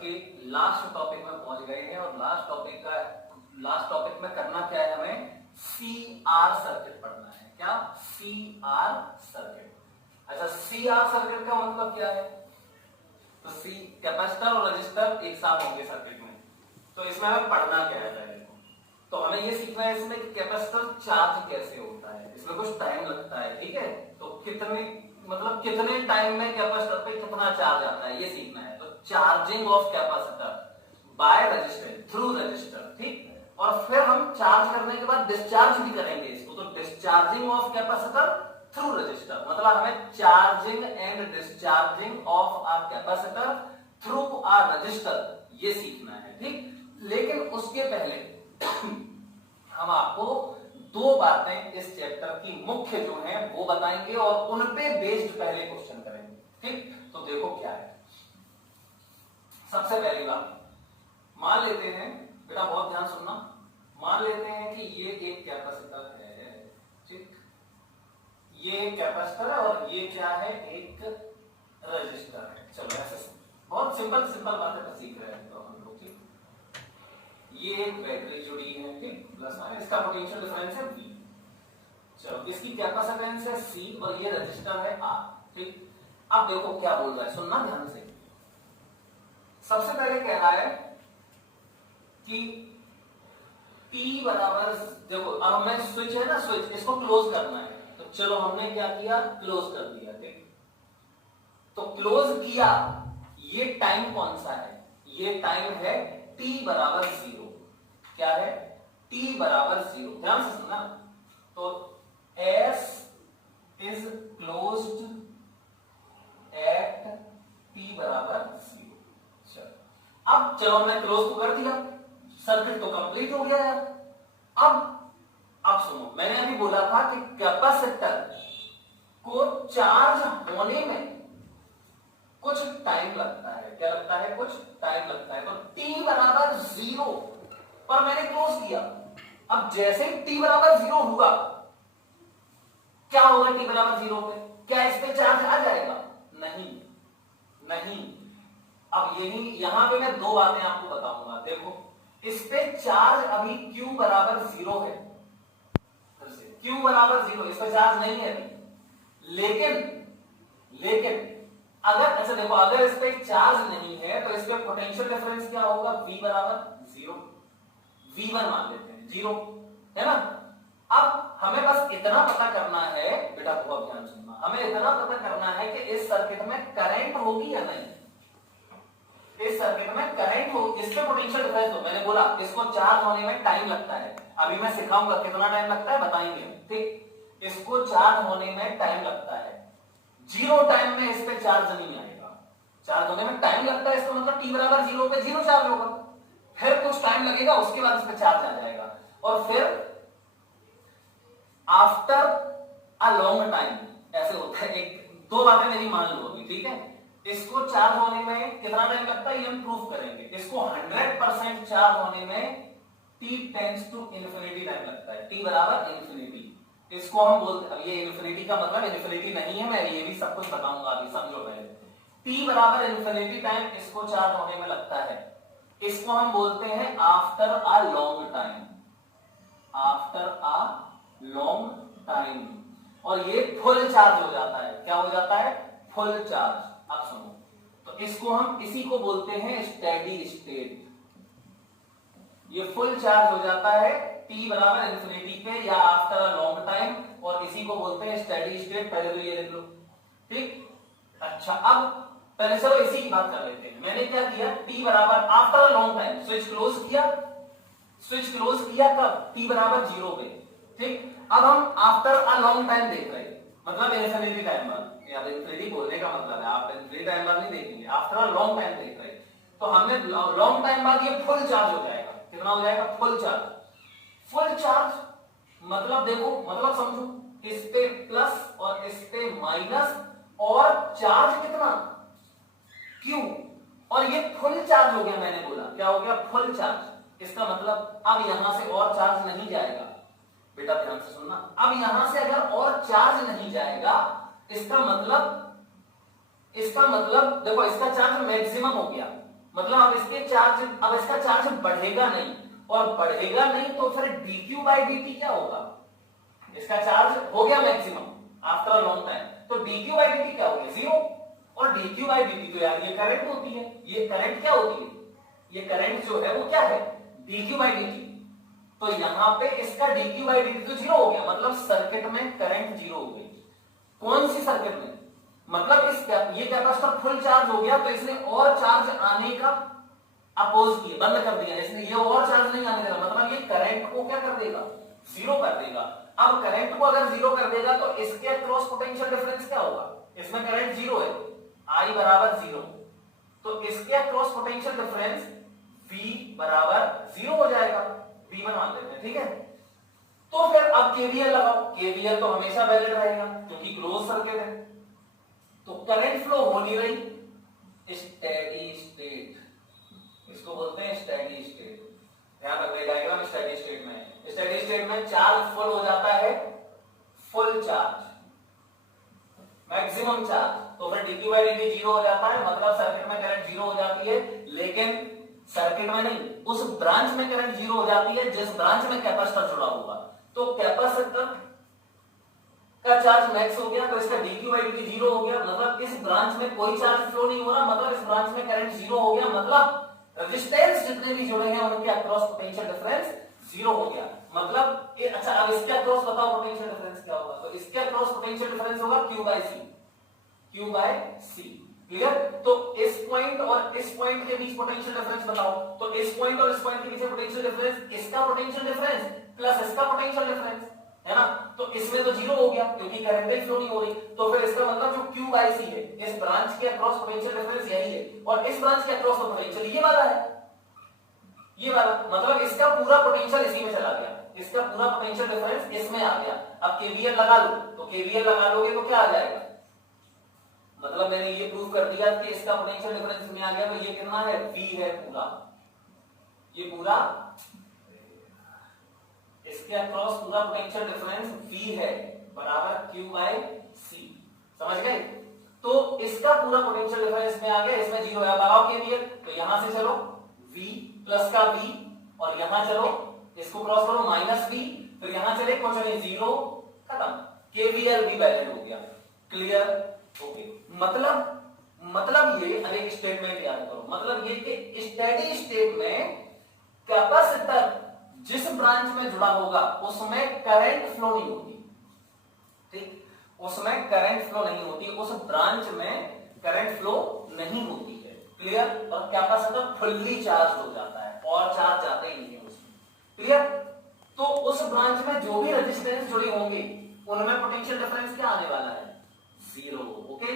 के last topic में पहुंच गए हैं और लास्ट टॉपिक में करना क्या है, हमें सीआर सर्किट पढ़ना है। क्या? CR circuit. अच्छा, सीआर सर्किट का मतलब क्या है? तो सी कैपेसिटर और रजिस्टर एक साथ होंगे सर्किट में, तो इसमें हमें पढ़ना क्या है पहले तो हमें ये सीखना है इसमें कि कैपेसिटर चार्ज कैसे होता है, इसमें कुछ टाइम लगता है, ठीक है। तो कितने टाइम में कैपेसिटर पे कितना चार्ज आता है ये सीखना है। तो charging of capacitor by resistor, through resistor, ठीक। और फिर हम चार्ज करने के बाद डिस्चार्ज भी करेंगे इसको, तो discharging of capacitor through resistor, मतलब हमें charging and discharging of uh capacitor through uh resistor ये सीखना है, ठीक। लेकिन उसके पहले हम आपको दो बातें इस चैप्टर की मुख्य जो हैं वो बताएंगे और उन पे बेस्ड पहले क्वेश्चन करेंगे, ठीक। तो देखो क्या है। सबसे पहली बात, मान लेते हैं, बेटा बहुत ध्यान सुनना, मान लेते हैं कि ये एक कैपेसिटर है, ठीक। ये कैपेसिटर है और ये क्या है, एक रजिस्टर है। चलो ऐसे बहुत सिंपल बातें पर सीख रहे हैं तो हम लोग, ठीक। ये एक बैटरी जुड़ी है, ठीक, प्लस माइनस, इसका पोटेंशियल डिफरेंस है V। चलो, इसकी कैपेसिटेंस है C और ये रजिस्टर है R, ठीक। अब देखो क्या बोल रहा है, सुनना ध्यान से। सबसे पहले कह रहा है कि T बराबर, देखो अब हमें स्विच है ना, स्विच इसको क्लोज करना है, तो चलो हमने क्या किया, क्लोज कर दिया, ठीक। तो क्लोज किया, ये टाइम कौन सा है, ये टाइम है T बराबर 0। क्या है? T बराबर 0। ध्यान से सुनना। तो S is closed eight T बराबर 0। चलो, अब चलो हमने क्लोज तो कर दिया, सर्किट तो कंप्लीट हो गया यार। अब सुनो, मैंने अभी बोला था कि कैपेसिटर को चार्ज होने में कुछ टाइम लगता है। क्या लगता है? कुछ टाइम लगता है। तो T बराबर 0 पर मैंने क्लोज किया। अब जैसे ही T बराबर 0 हुआ, क्या होगा T बराबर 0 पे? क्या इस पे चार्ज आ जाएगा? नहीं। अब यहां पे मैं दो बातें आपको बताऊंगा। देखो, इस पे चार्ज अभी Q बराबर 0 है, Q बराबर 0, इस पे चार्ज नहीं है अभी। लेकिन अगर, अच्छा देखो, अगर इस पे चार्ज नहीं है तो इस पे पोटेंशियल डिफरेंस क्या होगा, V बराबर 0, V1 मान लेते हैं 0, है ना। अब हमें बस इतना पता करना है, बेटा बहुत ध्यान सुनना, हमें इतना पता करना है कि इस सर्किट में करंट होगी या नहीं। इस सर्किट में करंट हो, इसके पोटेंशियल डिफरेंस हो, मैंने बोला इसको चार्ज होने में टाइम लगता है, अभी मैं सिखाऊंगा कितना टाइम लगता है, बताएंगे, ठीक। इसको चार्ज होने में टाइम लगता है, 0 टाइम में इस पे चार्ज नहीं आएगा। चार्ज होने में टाइम लगता है, इसका मतलब T बराबर 0 पे 0 चार्ज होगा, फिर कुछ टाइम लगेगा, उसके बाद इस पे चार्ज आ जाएगा, और फिर आफ्टर अ लॉन्ग टाइम ऐसे होता है। एक दो बातें मेरी मान लो अभी, ठीक है। इसको चार्ज होने में कितना टाइम लगता है ये हम प्रूव करेंगे। इसको 100% चार्ज होने में T tends to infinity time लगता है, T बराबर इंफिनिटी। इसको हम बोलते, अब ये इंफिनिटी का मतलब इंफिनिटी नहीं है, मैं ये भी सब कुछ बताऊंगा अभी, समझो पहले। T बराबर इंफिनिटी टाइम इसको चार्ज होने में लगता है, इसको हम बोलते हैं after a long time, after a long time, और ये फुल चार्ज हो जाता है। क्या हो जाता है? Full charge. अब सुनो, तो इसको हम, इसी को बोलते हैं स्टेडी स्टेट। ये फुल चार्ज हो जाता है T बराबर इंफिनिटी पे या आफ्टर अ लॉन्ग टाइम, और इसी को बोलते हैं स्टेडी स्टेट। पहले तो ये लिख लो, ठीक। अच्छा, अब पहले चलो इसी की बात कर लेते हैं। मैंने क्या किया, T बराबर after a long time, switch close किया कब? T बराबर 0 पे, ठीक। अब हम आफ्टर अ लॉन्ग टाइम देख रहे हैं, मतलब इंफिनिटी टाइम बाद, या इंफिनिटी बोलने का मतलब है आप इंफिनिटी टाइम बाद नहीं देखेंगे, आफ्टर अ लॉन्ग टाइम देख रहे हैं। तो हमने लॉन्ग टाइम बाद ये फुल चार्ज हो जाएगा। कितना हो जाएगा? फुल चार्ज मतलब देखो, मतलब समझो, इस पे प्लस और इस पे माइनस, और चार्ज कितना? Q, और ये फुल चार्ज हो गया। मैंने बोला क्या हो गया? Full charge. इसका मतलब अब यहां से और चार्ज नहीं जाएगा, बेटा ध्यान से सुनना। अब यहां से अगर और चार्ज नहीं जाएगा, इसका मतलब देखो, इसका चार्ज मैक्सिमम हो गया, मतलब अब इसका चार्ज बढ़ेगा नहीं, और बढ़ेगा नहीं तो फिर dq बाई dt क्या होगा, इसका चार्ज हो गया maximum after a long time, तो dq बाई dt क्या हो गया, जीरो। और dq बाई dt तो यार ये करंट होती है, ये करंट क्या होती है, ये करंट जो है वो क्या है, dq बाई dt। तो यहां पे इसका dq बाई dt तो जीरो हो गया, मतलब सर्किट में करंट जीरो हो गई। कौन सी सर्किट में, मतलब ये कैपेसिटर फुल चार्ज हो गया तो इसने और चार्ज आने का अपोज किया, बंद कर दिया इसने, ये और चार्ज नहीं आने देगा, मतलब ये करंट को क्या कर देगा, जीरो कर देगा। अब करंट को अगर जीरो कर देगा तो इसके अक्रॉस पोटेंशियल डिफरेंस क्या होगा, इसमें करंट जीरो है, I बराबर जीरो, तो इसके अक्रॉस पोटेंशियल डिफरेंस V बराबर जीरो हो जाएगा, V1 मान लेते हैं, ठीक है। तो फिर अब KVL लगाओ, KVL तो हमेशा वैलिड रहेगा क्योंकि क्लोज सर्किट है। तो करंट फ्लो हो नहीं रही, स्टेडी स्टेट, इसको बोलते हैं स्टेडी स्टेट, ध्यान रखिए डायग्राम स्टेडी स्टेट में, स्टेडी स्टेट में चार्ज फुल हो जाता है, फुल चार्ज, मैक्सिमम चार्ज, तो फिर dq बाई dt जीरो हो जाता है, मतलब सर्किट में करंट जीरो हो जाती है, लेकिन सर्किट में नहीं, उस ब्रांच में करंट जीरो हो जाती है जिस ब्रांच में कैपेसिटर जुड़ा होगा। तो कैपेसिटर का चार्ज मैक्स हो गया तो इसका dq बाई dt जीरो हो गया, मतलब इस ब्रांच में कोई चार्ज फ्लो नहीं हो रहा, मतलब इस ब्रांच में करंट जीरो हो गया, मतलब रेजिस्टेंस जितने भी जुड़े हैं उनके अक्रॉस पोटेंशियल डिफरेंस जीरो हो गया, मतलब ये। अच्छा अब इसके अक्रॉस बताओ पोटेंशियल डिफरेंस क्या होगा, तो इसके अक्रॉस पोटेंशियल डिफरेंस होगा Q by C, Q by C, clear. तो इस पॉइंट और इस पॉइंट के बीच पोटेंशियल डिफरेंस बताओ, तो इस पॉइंट और इस पॉइंट के बीच पोटेंशियल डिफरेंस, इसका पोटेंशियल डिफरेंस प्लस इसका पोटेंशियल डिफरेंस, है ना, तो इसमें तो जीरो हो गया क्योंकि करंट ही फ्लो नहीं हो रही, तो फिर इसका मतलब जो Q बाई C है, इस ब्रांच के अक्रॉस पोटेंशियल डिफरेंस यही है, और इस ब्रांच के अक्रॉस पोटेंशियल ये वाला है, ये वाला, मतलब इसका पूरा पोटेंशियल इसी में चला गया, इसका पूरा पोटेंशियल डिफरेंस इसमें आ गया। अब केवीएल लगा लो, तो केवीएल लगा लोगे तो क्या आ जाएगा, मतलब मैंने ये प्रूव कर दिया कि इसका पोटेंशियल डिफरेंस इसमें आ गया, तो ये कितना है, V है पूरा, ये पूरा इसके अक्रॉस पूरा पोटेंशियल डिफरेंस V है बराबर Q बाई C, समझ गए। तो इसका पूरा पोटेंशियल डिफरेंस इसमें आ गया, इसमें जीरो है, लगाओ केवीएल, तो यहां से चलो V प्लस का V, और यहां चलो इसको क्रॉस करो माइनस V, फिर यहां चले कुछ नहीं, जीरो, खत्म, केवीएल भी वैलिड हो गया, क्लियर, ओके। मतलब ये अनेक स्टेटमेंट याद करो, मतलब ये कि स्टेडी स्टेट में कैपेसिटर जिस ब्रांच में जुड़ा होगा उसमें करंट फ्लो नहीं होती, ठीक, उसमें करंट फ्लो नहीं होती, उस ब्रांच में करंट फ्लो नहीं होती है, क्लियर, और कैपेसिटर फुल्ली चार्ज हो जाता है और चार्ज जाता ही नहीं है उसमें, क्लियर। तो उस ब्रांच में जो भी रेजिस्टेंस जुड़े होंगे उनमें पोटेंशियल डिफरेंस क्या आने वाला है, जीरो, ओके।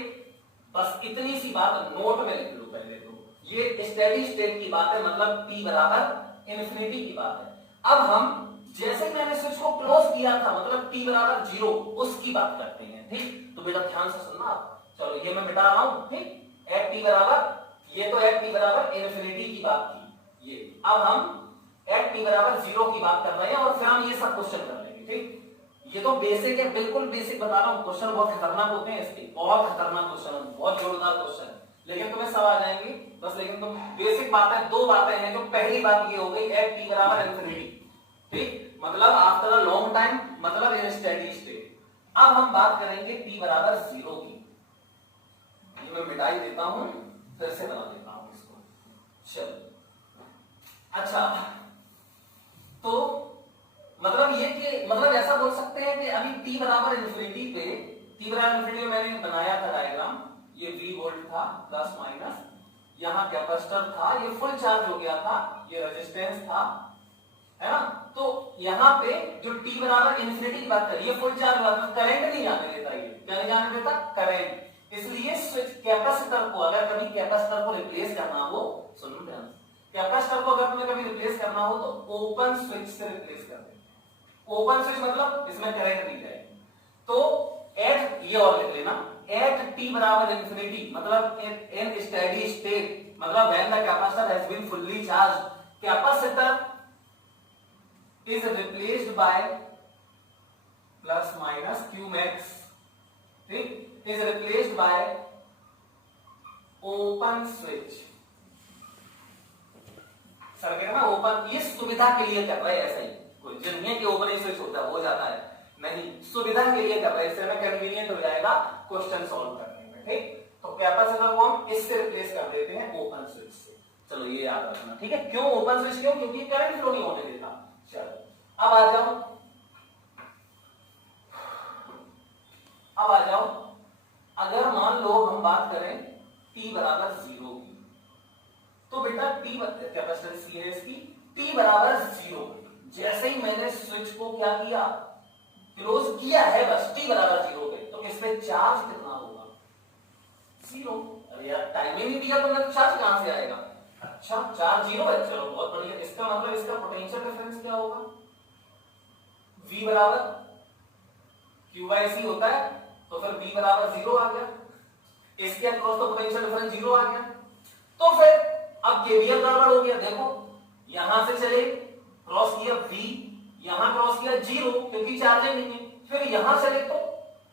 बस इतनी सी बात नोट में लिख लो पहले, तो ये स्टेडी स्टेट की बात है, मतलब t बराबर इन्फिनिटी की बात है। अब हम जैसे मैंने स्विच को क्लोज किया था, मतलब t बराबर जीरो, उसकी बात करते हैं, ठीक। तो बेटा ध्यान से सुनना आप, चलो ये मैं मिटा रहा हूं, ठीक, एट t बराबर, ये तो एट t बराबर इन्फिनिटी की बात थी, ये अब हम एट t बराबर जीरो की बात कर रहे हैं, और फिर हम ये सब क्वेश्चन कर लेंगे, ठीक। ये तो बेसिक है, बिल्कुल बेसिक बता रहा हूं, क्वेश्चन बहुत खतरनाक होते हैं इसके, बहुत खतरनाक क्वेश्चन, बहुत जोरदार क्वेश्चन, लेकिन तुम्हें सब आ जाएंगे बस, लेकिन तुम बेसिक बातें, दो बातें हैं, जो पहली बात ये हो गई एट t बराबर इन्फिनिटी, ठीक, मतलब आफ्टर अ लॉन्ग टाइम, मतलब इन स्टेडी स्टेट। अब हम बात करेंगे t बराबर जीरो की, ये मैं मिटा ही देता हूं, फिर से बना देता हूं इसको, चलो। अच्छा, तो मतलब ये कि मतलब ऐसा बोल सकते हैं कि अभी t बराबर इन्फिनिटी पे, t बराबर इन्फिनिटी में मैंने बनाया था डायग्राम, ये V वोल्ट था प्लस माइनस, यहाँ कैपेसिटर था, ये फुल चार्ज हो गया था, ये रेजिस्टेंस था, है ना। तो यहाँ पे जो t बराबर इन्फिनिटी की बात करिए, फुल चार्ज हुआ, करंट नहीं जाने देता, ये क्या नहीं जाने देता, करंट। इसलिए स्विच कैपेसिटर को, अगर कभी कैपेसिटर को रिप्लेस करना हो, सुनो ध्यान से, कैपेसिटर को अगर तुम्हें कभी रिप्लेस करना हो तो ओपन स्विच से रिप्लेस कर देते, ओपन स्विच मतलब इसमें करंट नहीं जाएगी, तो एट, ये और लिख लेना, एट t बराबर इन्फिनिटी, मतलब इन स्टेडी स्टेट, मतलब when the capacitor has been fully charge, capacitor is replaced by plus minus q max, ठीक, is replaced by open switch, circuit में ओपन, ये सुविधा के लिए कर रहे हैं, ऐसा ही कोई जिन्हें के ओपन स्विच होता है हो जाता है, नहीं सुविधा के लिए कर रहे हैं, इससे हमें कन्वीनियंट हो जाएगा क्वेश्चन सॉल्व करने में। ठीक, तो कैपेसिटर को हम इससे रिप्लेस कर देते हैं ओपन स्विच से। चलो ये याद रखना, ठीक है। क्यों ओपन स्विच, क्यों? क्योंकि करंट फ्लो नहीं होने देता। चलो अब आ जाओ, अगर मान लो हम बात करें t बराबर 0 की, तो बेटा t कैपेसिटर सी है इसकी, t बराबर 0, जैसे ही मैंने स्विच को क्या किया, क्लोज किया है बस t बराबर 0 पे, तो इसमें चार्ज कितना होगा? 0। अरे यार टाइम ही नहीं दिया तो मैं चार्ज कहां से आएगा? अच्छा चार्ज 0 है, चलो बहुत बढ़िया। इसका मतलब इसका पोटेंशियल डिफरेंस क्या होगा? v बराबर q बाई c होता है, तो फिर v बराबर 0 आ गया, इसके अक्रॉस तो पोटेंशियल डिफरेंस 0 आ गया। तो फिर अब केवीएल बराबर हो गया, देखो यहां से चले क्रॉस किया v, यहां क्रॉस किया 0 क्योंकि चार्ज नहीं है, फिर यहां चले तो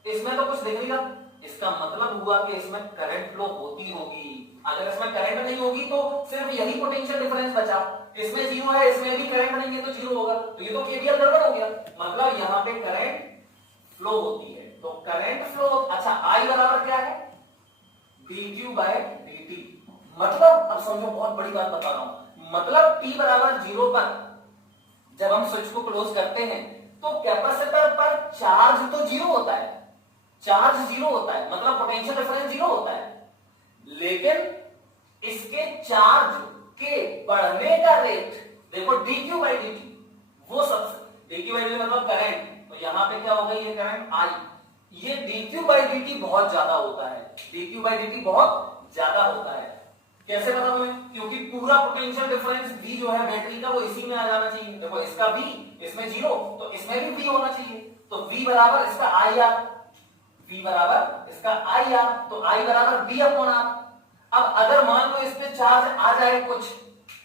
इसमें तो कुछ दिख नहीं रहा, इसका मतलब हुआ कि इसमें करंट फ्लो होती होगी। अगर इसमें करंट नहीं होगी तो सिर्फ यही पोटेंशियल डिफरेंस बचा, इसमें 0 है, इसमें भी करंट नहीं है तो 0 होगा, तो ये तो केवीएल गड़बड़ हो गया, मतलब यहां पे करंट फ्लो होती है। तो करंट फ्लो, अच्छा I बराबर क्या है? dq by dt। मतलब अब समझो, बहुत बड़ी बात बता रहा हूं, मतलब t बराबर 0 पर जब हम स्विच को क्लोज करते हैं तो कैपेसिटर पर चार्ज तो 0 होता है, चार्ज 0 होता है, मतलब पोटेंशियल डिफरेंस 0 होता है, लेकिन इसके चार्ज के बढ़ने का रेट देखो dq बाई dt, वो सबसे dq बाई dt मतलब करंट, तो यहां पे क्या होगा, ये करंट I, ये dq बाई dt बहुत ज्यादा होता है, dq बाई dt बहुत ज्यादा होता है। कैसे पता तुम्हें? क्योंकि पूरा पोटेंशियल डिफरेंस v जो है बैटरी का वो इसी में आ जाना चाहिए, देखो इसका v, इसमें 0, तो इसमें भी v होना चाहिए, तो v बराबर इसका IR, v बराबर इसका IR, तो I बराबर v अपॉन R। अब अगर मान लो इस पे चार्ज आ जाए कुछ,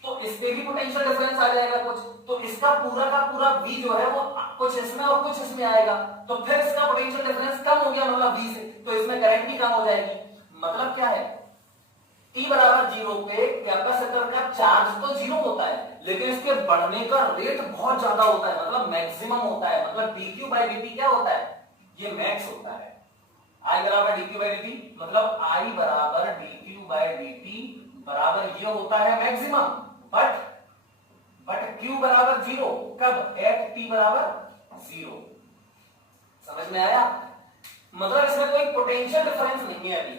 तो इस पे भी पोटेंशियल डिफरेंस आ जाएगा कुछ, तो इसका पूरा का पूरा v जो है वो कुछ इसमें और कुछ इसमें आएगा, तो फिर इसका पोटेंशियल डिफरेंस कम हो गया मतलब v से, तो इसमें करंट भी कम हो जाएगी। मतलब क्या है, t बराबर 0 पे कैपेसिटर का चार्ज तो 0 होता है, लेकिन इसके बढ़ने का रेट बहुत ज्यादा होता है, मतलब मैक्सिमम होता है, मतलब dq बाई dt क्या होता है, ये मैक्स होता है। I बराबर dq बाई dt, मतलब I बराबर dq बाई dt बराबर ये होता है मैक्सिमम, बट q बराबर 0 कब? एट t बराबर 0। समझ में आया? मतलब इसमें कोई पोटेंशियल डिफरेंस नहीं है अभी,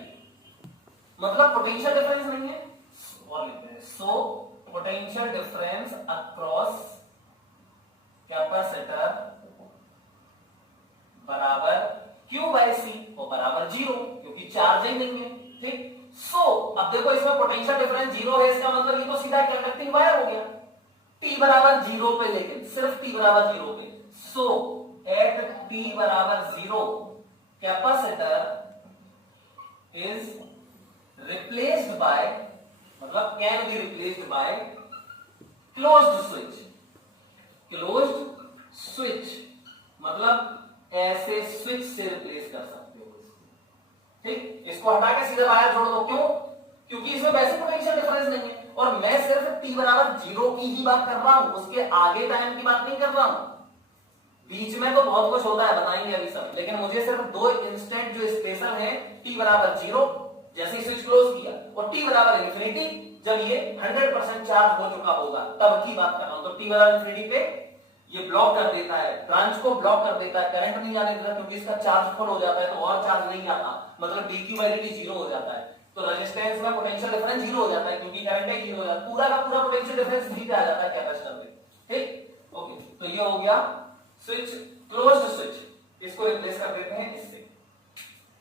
मतलब पोटेंशियल डिफरेंस नहीं है, और लिखते हैं so potential difference across capacitor बराबर q बाई c और बराबर 0, क्योंकि चार्ज ही नहीं है। ठीक, सो अब देखो इसमें पोटेंशियल डिफरेंस 0 है, इसका मतलब ये तो सीधा कंडक्टिंग वायर हो गया, t बराबर 0 पे, लेकिन सिर्फ t बराबर 0 पे, सो एट t बराबर 0 कैपेसिटर इज replaced by, मतलब can be replaced by closed switch, closed switch मतलब ऐसे स्विच से रिप्लेस कर सकते हो। ठीक, इसको हटा के सीधा वायर जोड़ दो, क्यों? क्योंकि इसमें वैसे पोटेंशियल डिफरेंस नहीं है, और मैं सिर्फ t बराबर 0 की ही बात कर रहा हूं, उसके आगे टाइम की बात नहीं कर रहा हूं, बीच में तो बहुत कुछ होता है, बताएंगे अभी सब, लेकिन मुझे सिर्फ दो इंस्टेंट जो स्पेशल है, t बराबर 0 जैसे स्विच क्लोज किया, और t बराबर इंफिनिटी जब ये 100% चार्ज हो चुका होगा तब की बात कर रहा हूं। तो t बराबर इंफिनिटी पे ये ब्लॉक कर देता है, ब्रांच को ब्लॉक कर देता है, करंट नहीं जाने देता, क्योंकि इसका चार्ज फुल हो जाता है तो और चार्ज नहीं आता, मतलब dq बाई dt 0 हो जाता है, तो रेजिस्टेंस में पोटेंशियल डिफरेंस 0 हो जाता है, क्योंकि करंट ही 0 हो जाता है, पूरा का पूरा पोटेंशियल डिफरेंस v पे आ जाता है कैपेसिटर पे। ठीक, ओके, तो ये हो गया स्विच, क्लोज्ड स्विच, इसको रिप्लेस कर देते हैं इससे,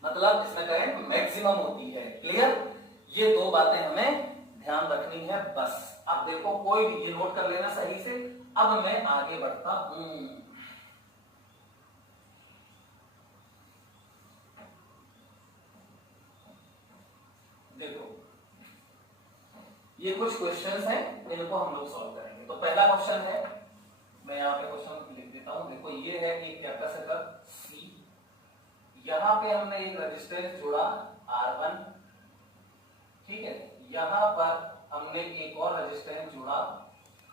मतलब इसमें करंट मैक्सिमम होती है। क्लियर? ये दो बातें हमें ध्यान रखनी है बस। अब देखो कोई भी ये नोट कर लेना सही से। अब मैं आगे बढ़ता हूं। देखो ये कुछ क्वेश्चंस हैं, इनको हम लोग सॉल्व करेंगे। तो पहला क्वेश्चन है, मैं यहाँ पे क्वेश्चन लिख देता हूं। देखो ये है कि कैपेसिटर C, यहां पे हमने एक रेजिस्टेंस जोड़ा R1, ठीक है, यहां पर हमने एक और रेजिस्टेंस जोड़ा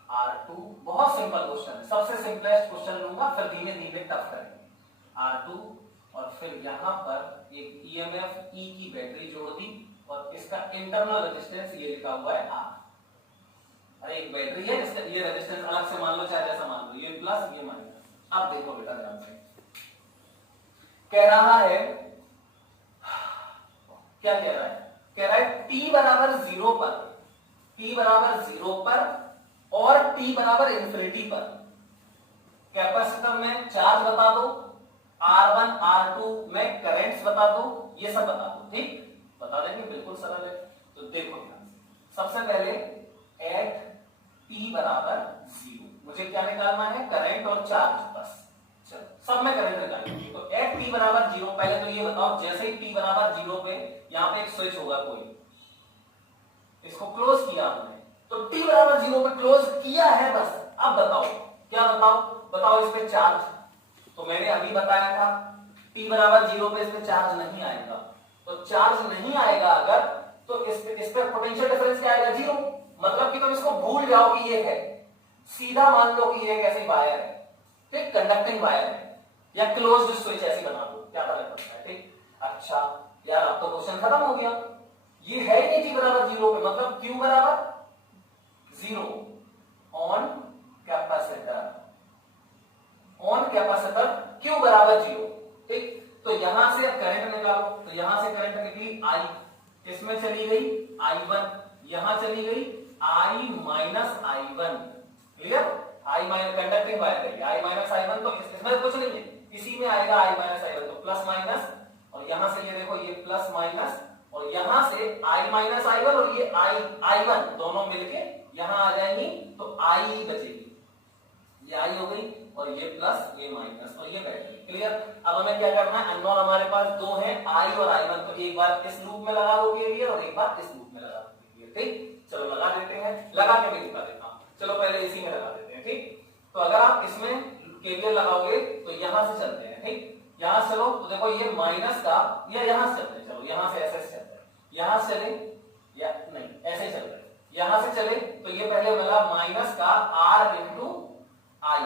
R2, बहुत सिंपल क्वेश्चन है, सबसे सिंपलेस्ट क्वेश्चन लूंगा, फिर धीमे धीमे टफ करेंगे। R2 और फिर यहां पर एक EMF E की बैटरी जोड़ दी और इसका इंटरनल रेजिस्टेंस ये लिखा हुआ है R। अरे एक बैटरी है जिसका ये रेजिस्टेंस अलग से मान लो, चाहे जैसा मान लो, ये प्लस ये माइनस। अब देखो बेटा ध्यान से, कह रहा है, क्या कह रहा है? कह रहा है t बराबर 0 पर, t बराबर 0 पर और t बराबर इंफिनिटी पर कैपेसिटर में चार्ज बता दो, R1 R2 में करंट्स बता दो, ये सब बता दो। ठीक, बता देंगे, बिल्कुल सरल है। तो देखो ध्यान से, सबसे पहले एट t बराबर 0 मुझे क्या निकालना है? करंट और चार्ज, बस। चलो सब में करंट निकालेंगे। तो एट t बराबर 0, पहले तो ये बताओ, जैसे ही t बराबर 0 पे यहां पे एक स्विच होगा कोई, इसको क्लोज किया हमने, तो t बराबर 0 पे क्लोज किया है बस। अब बताओ क्या, बताओ इस पे चार्ज, तो मैंने अभी बताया था t बराबर 0 पे इस पे चार्ज नहीं आएगा। तो चार्ज नहीं आएगा अगर, तो इस पे पोटेंशियल डिफरेंस क्या आएगा? 0। मतलब कि तुम इसको भूल जाओ कि ये है, सीधा मान लो कि ये एक ऐसी वायर है, ठीक, कंडक्टिंग वायर है, या क्लोज्ड स्विच ऐसी बना दो, क्या फर्क पड़ता है? ठीक, अच्छा यार अब तो क्वेश्चन खत्म हो गया, ये है ही नहीं t बराबर 0 पे, मतलब q बराबर 0 ऑन कैपेसिटर, q बराबर 0। ठीक, तो यहां से अब करंट निकालो, तो यहां से करंट निकली I, इसमें चली गई I1, यहां चली गई I minus I1, clear? I minus conducting wire है, I माइनस I1, तो इसमें कुछ नहीं है, इसी में आएगा I माइनस I1, तो प्लस माइनस, और यहां से ये देखो ये प्लस माइनस, और यहां से I माइनस I1 और ये I1 दोनों मिलके यहां आ जाएंगी, तो I बचेगी, ये I हो गई, और ये प्लस ये माइनस, और ये बैटरी, क्लियर? अब हमें क्या करना है? अननोन हमारे पास दो हैं, I और I1, तो एक बार इस लूप में लगा दो KVL और एक बार इस लूप में लगा दो KVL। ठीक, चलो लगा देते हैं, लगा के भी दिखा देता हूं। चलो पहले इसी में लगा देते हैं। ठीक, तो अगर आप इसमें KVL लगाओगे तो यहां से चलते हैं। ठीक, यहां से चलो, तो देखो ये माइनस का, या यहां से चलते हैं, चलो यहां से ऐसे चलते हैं, यहां से चले या नहीं ऐसे चल रहे हैं, यहां से चले तो ये पहले मिला माइनस का R इंटू I,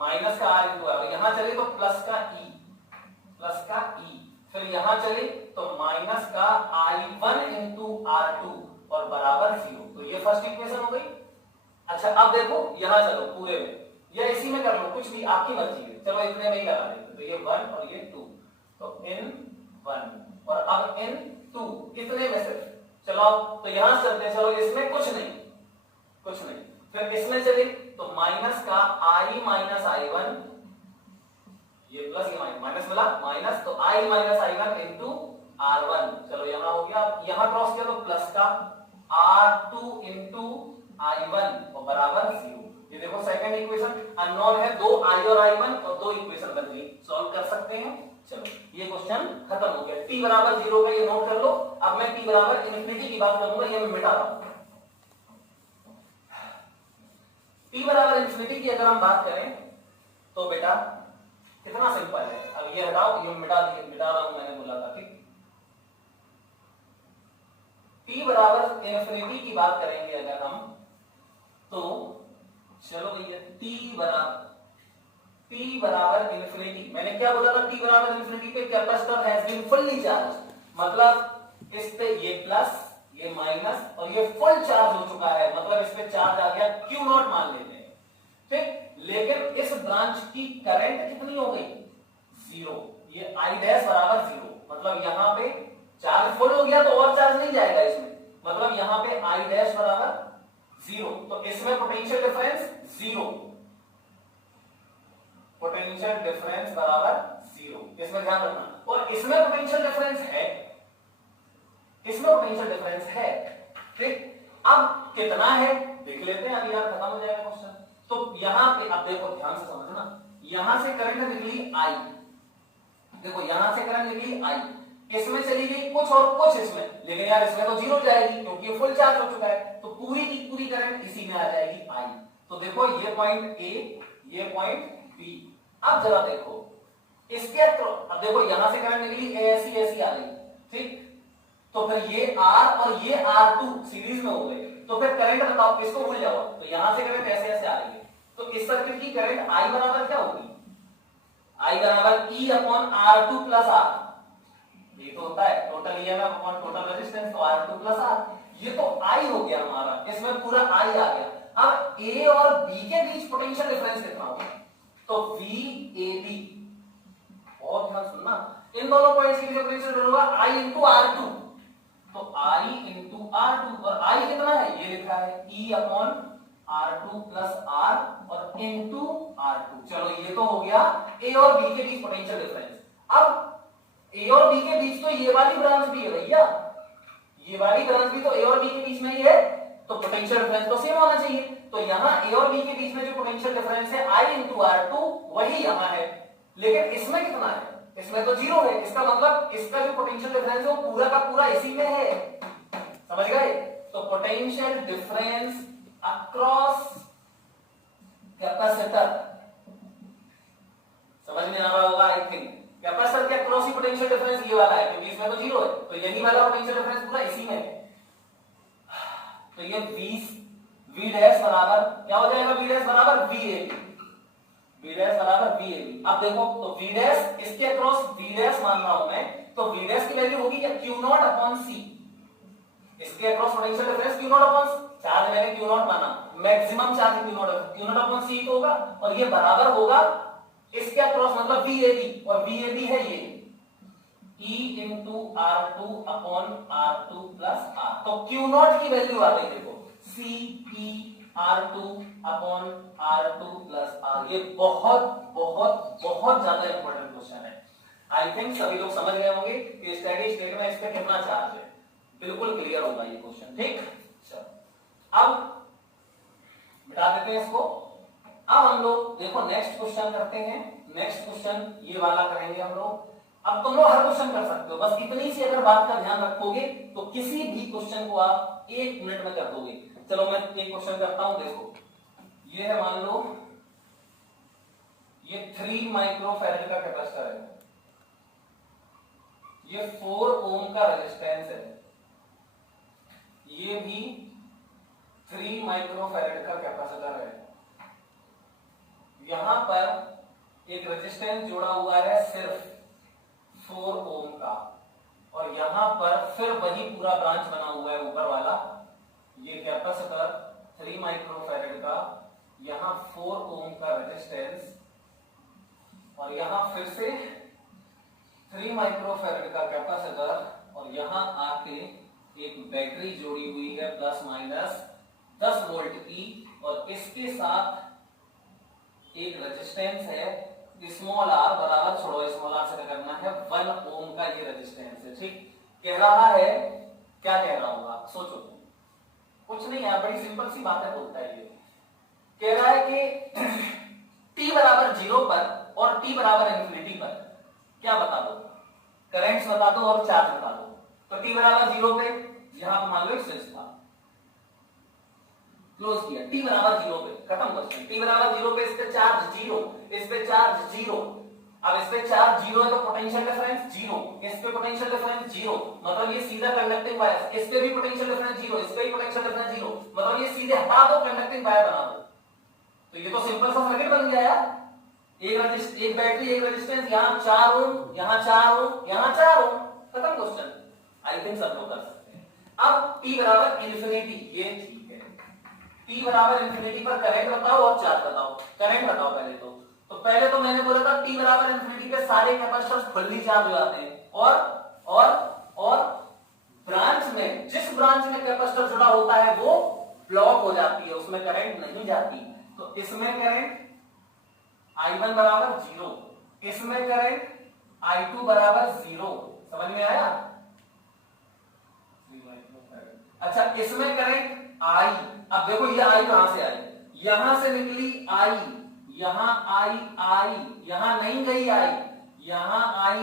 माइनस का R इंटू I, यहां चले तो प्लस का E, फिर यहां चले तो माइनस का I1 इंटू R2 और बराबर 0, तो ये फर्स्ट इक्वेशन हो गई। अच्छा अब देखो यहां चलो पूरे में, या इसी में कर लो, कुछ भी आपकी मर्जी है, चलो इतने में ही लगा देते, तो ये 1 और ये 2, तो इन 1 और अब इन 2, कितने में से? चलो तो यहां चलते, चलो इसमें कुछ नहीं, फिर इसमें चले तो माइनस का I माइनस I1, ये प्लस ये माइनस मिला, माइनस, तो I minus I1 into R1, चलो यहां हो गया, यहां क्रॉस किया तो प्लस का R2 इंटू I1 और बराबर 0। ये देखो सेकंड इक्वेशन, अननोन है, दो I और I1 और दो इक्वेशन बन गई, सॉल्व कर सकते हैं। चलो ये क्वेश्चन खत्म हो गया, t बराबर 0 का ये नोट कर लो। अब मैं t बराबर इन्फिनिटी की बात करूंगा, ये मैं मिटा रहा हूं। t बराबर इन्फिनिटी की अगर हम बात करें तो बेटा कितना सिंपल है, अब ये हटाओ, ये मिटा रहा हूं, मैंने बोला था। ठीक, t बराबर इन्फिनिटी की बात करेंगे अगर हम, तो चलो भैया t बराबर इन्फिनिटी, मैंने क्या बोला था? t बराबर इन्फिनिटी पे capacitor has been fully charge, मतलब इस पे ये प्लस ये माइनस और ये फुल चार्ज हो चुका है, मतलब इस पे चार्ज आ गया Q नॉट मान लेते हैं। ठीक, लेकिन इस ब्रांच की करंट कितनी हो गई? 0, ये I डैश बराबर 0, मतलब यहां पे चार्ज फुल हो गया तो और चार्ज नहीं जाएगा इसमें, मतलब यहां पे I डैश बराबर 0, तो इसमें पोटेंशियल डिफरेंस 0, पोटेंशियल डिफरेंस बराबर 0, इसमें ध्यान रखना। और इसमें पोटेंशियल डिफरेंस है, इसमें पोटेंशियल डिफरेंस है। ठीक, अब कितना है देख लेते हैं, अभी यार खत्म हो जाएगा क्वेश्चन। तो यहां पे अब देखो ध्यान से समझना, यहां से करंट निकली I, देखो यहां से करंट निकली I, इसमें चली गई कुछ और कुछ इसमें, लेकिन यार इसमें तो 0 जाएगी क्योंकि फुल चार्ज हो चुका है, तो पूरी की पूरी करंट इसी में आ जाएगी I। तो देखो ये पॉइंट A, ये पॉइंट B। अब जरा देखो इसके, अब देखो यहां से करंट निकली ऐसी आ गई। ठीक, तो फिर ये R और ये R2 सीरीज में हो गए, तो तो फिर करंट बताओ, इसको भूल जाओ। तो यहां से करंट ऐसे ऐसे आ रही है, तो इस सर्किट की करंट I बराबर क्या होगी, I बराबर E upon R2 plus R। ये तो होता है total EMF upon total resistance, तो R2 प्लस R। ये तो I हो गया हमारा, इसमें पूरा I आ गया। अब A और B के बीच पोटेंशियल डिफरेंस कितना होगा, तो VAB, बहुत ध्यान सुनना, इन दोनों पॉइंट्स के बीच पोटेंशियल डिफरेंस होगा I इंटू R2। तो I इंटू R2, और I कितना है, ये लिखा है E upon R2 plus R और इंटू R2। चलो ये तो हो गया A और B के बीच पोटेंशियल डिफरेंस। अब A और B के बीच तो ये वाली ब्रांच भी है भैया, ये वाली ब्रांच भी तो A और B के बीच में ही है, तो पोटेंशियल डिफरेंस तो सेम होना चाहिए। तो यहाँ A और B के बीच में जो पोटेंशियल डिफरेंस है I इंटू R2, वही यहाँ है। लेकिन इसमें कितना है, इसमें तो 0 है, इसका मतलब इसका जो पोटेंशियल डिफरेंस है वो पूरा का पूरा इसी में है, समझ गए। तो पोटेंशियल डिफरेंस अक्रॉस कैपेसिटर, समझ में आ रहा होगा आई थिंक। कैपेसिटर के अक्रॉस ही पोटेंशियल डिफरेंस ये वाला है, क्योंकि इसमें तो 0 है, तो यही वाला पोटेंशियल डिफरेंस पूरा इसी में है। तो ये V डैश बराबर क्या हो जाएगा, V डैश बराबर VAB, V डैश बराबर VAB। अब देखो, तो V डैश इसके अक्रॉस V डैश मान रहा हूं मैं, तो V डैश की वैल्यू होगी क्या, Q0 अपॉन C। इसके across potential difference Q0 upon, charge मैंने Q0 माना, maximum charge Q0 upon C तो होगा, और ये बराबर होगा इसके अक्रॉस मतलब VAB, और VAB है ये E into R2 upon R2 plus R। तो Q0 की वैल्यू आ गई देखो, CE R2 upon R2 plus R। ये बहुत बहुत बहुत ज्यादा इंपॉर्टेंट क्वेश्चन है। आई थिंक सभी लोग समझ गए होंगे कि स्टेडी स्टेट में इस पे कितना चार्ज है, बिल्कुल क्लियर होगा ये क्वेश्चन, ठीक। चलो अब मिटा देते हैं इसको। अब हम लोग देखो नेक्स्ट क्वेश्चन करते हैं। नेक्स्ट क्वेश्चन ये वाला करेंगे हम लोग। अब तुम लोग हर क्वेश्चन कर सकते हो, बस इतनी सी अगर बात का ध्यान रखोगे तो किसी भी क्वेश्चन को आप 1 मिनट में कर दोगे। चलो मैं एक क्वेश्चन करता हूं, देखो ये है, मान लो ये 3 माइक्रोफैरेड का कैपेसिटर है, ये 4 ओम का रेजिस्टेंस है, ये भी 3 माइक्रोफैरेड का कैपेसिटर है। यहां पर एक रेजिस्टेंस जुड़ा हुआ है सिर्फ 4 ओम का, और यहां पर फिर वही पूरा ब्रांच बना हुआ है ऊपर वाला, ये कैपेसिटर 3 माइक्रोफैरेड का, यहां 4 ओम का रेजिस्टेंस, और यहां फिर से 3 माइक्रोफैरेड का कैपेसिटर, और यहां आके एक बैटरी जोड़ी हुई है प्लस माइनस 10 वोल्ट की, और इसके साथ एक रेजिस्टेंस है स्मॉल आर बराबर, छोड़ो स्मॉल आर से क्या करना है, 1 ओम का ये रेजिस्टेंस है, ठीक। कह रहा है, क्या कह रहा होगा सोचो, कुछ नहीं है, बड़ी सिंपल सी बात है, बोलता है ये, कह रहा है कि t बराबर 0 पर और t बराबर इंफिनिटी पर क्या बता दो, करंट्स बता दो और चार्ज बता दो। तो t बराबर 0 पे यहां पर मान लो एक स्विच था, क्लोज किया, t बराबर 0 पे, खत्म क्वेश्चन। t बराबर 0 पे इस पे चार्ज 0, इस पे चार्ज 0। अब इस पे चार्ज 0 है तो पोटेंशियल डिफरेंस 0, इस पे पोटेंशियल डिफरेंस 0, मतलब ये सीधा कंडक्टिंग वायर, इस पे भी पोटेंशियल डिफरेंस 0, इस पे भी पोटेंशियल डिफरेंस 0, मतलब ये सीधे हटा दो, कंडक्टिंग वायर बना दो। तो ये तो सिंपल सा सर्किट बन गया यार, एक बैटरी एक रेजिस्टेंस, यहां 4 ओम, यहां 4 ओम, यहां 4 ओम, खत्म क्वेश्चन। आई थिंक सब लोग कर सकते हैं। अब t बराबर इंफिनिटी, ये ठीक है, t बराबर इंफिनिटी पर करंट बताओ और चार्ज बताओ। करंट बताओ पहले तो पहले तो मैंने बोला था t बराबर इंफिनिटी पे सारे कैपेसिटर्स फुल्ली चार्ज हो जाते हैं, और ब्रांच में, जिस ब्रांच में कैपेसिटर जुड़ा होता है वो ब्लॉक हो जाती है, उसमें करंट नहीं जाती। तो इसमें करंट I1 बराबर 0, इसमें करंट I2 बराबर 0, समझ में आया। अच्छा, इसमें करंट I, अब देखो ये I कहां से आई, यहां से निकली I, यहां I, यहां नहीं गई I, यहां I,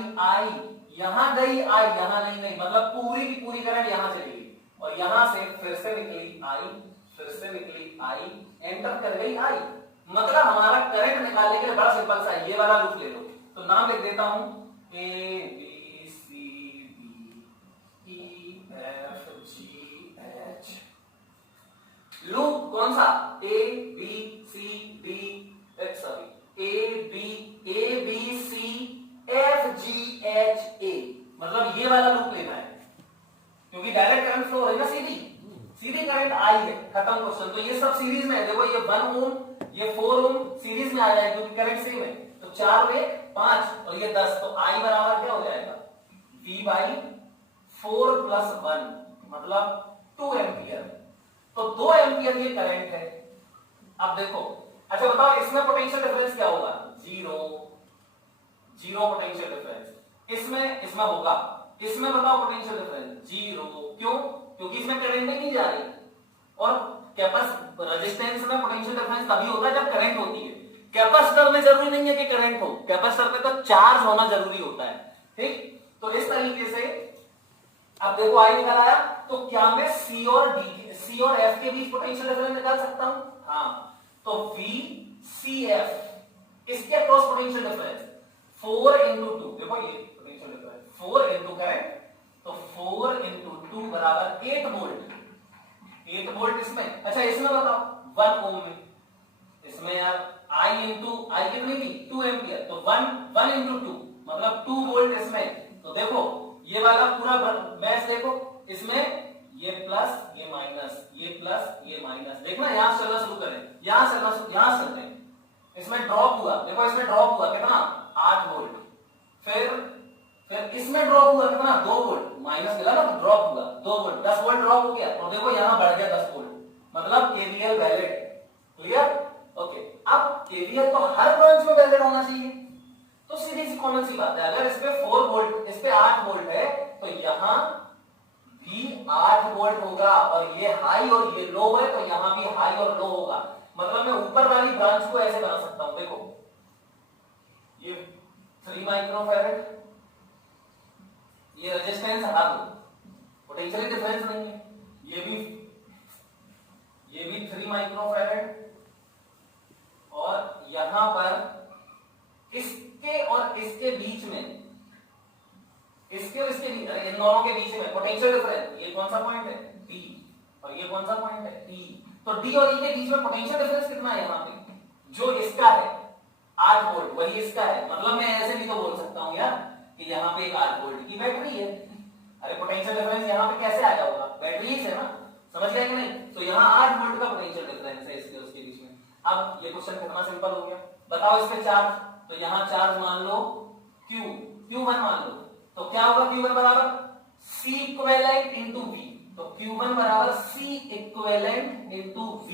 यहां गई I, यहां नहीं गई, मतलब पूरी की पूरी करंट यहां चली गई, और यहां से फिर से निकली I, फिर से निकली I, एंटर कर गई I। मतलब हमारा करंट निकालने के लिए बड़ा सिंपल सा है, ये वाला लूप ले लो। तो नाम लिख देता हूं A B C D E F G H, सा? A B C D, sorry A B C F G H A, मतलब ये वाला लूप लेना है, क्योंकि डायरेक्ट करंट फ्लो है ना, सीधी करंट आई है, खत्म क्वेश्चन। तो ये सब सीरीज में है, देखो ये 1 ओम ये 4 ओम सीरीज में आ जाएगा क्योंकि करंट सेम है, तो 4 में 5 और ये 10, तो आई बराबर क्या हो जाएगा? V बाई 4 प्लस 1 मतलब 2 एम्पियर। तो 2 एम्पियर ये करंट है। अब देखो, अच्छा बताओ इसमें पोटेंशियल डिफरेंस क्या होगा? Zero potential difference. इसमें होगा, इसमें बताओ पोटेंशियल डिफरेंस 0। क्यों? क्योंकि इसमें करंट नहीं जा रही, और रेजिस्टेंस में पोटेंशियल डिफरेंस तभी होता है जब करंट होती है। कैपेसिटर में जरूरी नहीं है कि करंट हो, कैपेसिटर पे तो चार्ज होना जरूरी होता है, ठीक। तो इस तरीके से अब देखो आई निकल आया, तो क्या मैं सी और एफ के बीच पोटेंशियल डिफरेंस निकाल सकता हूं? हाँ, तो वी सी एफ इसके क्रॉस पोटेंशियल डिफरेंस 4 इंटू 2, देखो ये पोटेंशियल डिफरेंस 4 इंटू करंट, तो 4 इंटू 2 बराबर 8 वोल्ट। 8 वोल्ट इसमें, अच्छा इसमें बताओ 1 ओम में, इसमें यार आई कितनी थी? 2 एम्पियर, तो 1 इंटू 2 मतलब 2 वोल्ट इसमें। तो देखो ये वाला पूरा मैच देखो, इसमें ये प्लस ये माइनस, ये प्लस ये माइनस, देखना यहां से चलना शुरू करें, यहां से चलते हैं, इसमें ड्रॉप हुआ, देखो इसमें ड्रॉप हुआ कितना? 8 वोल्ट। फिर इसमें ड्रॉप हुआ कितना? 2 वोल्ट, माइनस मिला ना, ड्रॉप हुआ 2 वोल्ट, 10 वोल्ट ड्रॉप हो गया, और देखो यहां बढ़ गया 10 वोल्ट, मतलब केवीएल वैलिड। क्लियर? ओके। अब केवीएल तो हर ब्रांच में वैलिड होना चाहिए, तो सीधी सी कॉमन सी बात है, अगर इस पे 4 वोल्ट इस पे 8 वोल्ट है, तो यहां भी 8 वोल्ट होगा, और ये हाई और ये लो है, तो यहां भी हाई और लो होगा। मतलब मैं ऊपर वाली ब्रांच को ऐसे बना सकता हूं, देखो ये 3 माइक्रोफैरड, ये रेजिस्टेंस हटा दो, पोटेंशियल डिफरेंस नहीं है, ये भी 3 माइक्रोफैरड, और यहां पर इसके और इसके बीच में, इसके और इसके इन दोनों के बीच में पोटेंशियल डिफरेंस, ये कौन सा पॉइंट है? D, और ये कौन सा पॉइंट है? E। तो D और E के बीच में पोटेंशियल डिफरेंस कितना है? यहां पे जो इसका है 8 वोल्ट, वही इसका है, मतलब मैं ऐसे भी तो बोल सकता हूं यार कि यहां पे एक 8 वोल्ट की बैटरी है। अरे पोटेंशियल डिफरेंस यहां पे कैसे आया होगा? बैटरी से ना, समझ गए कि नहीं? तो यहां 8 वोल्ट का पोटेंशियल डिफरेंस है इसके उसके बीच में। अब ये क्वेश्चन कितना सिंपल हो गया, बताओ इस पे चार्ज, तो यहां चार्ज मान लो Q1 मान लो, तो क्या होगा? Q1 बराबर C इक्विवेलेंट इनटू V, तो Q1 बराबर C इक्विवेलेंट इनटू V।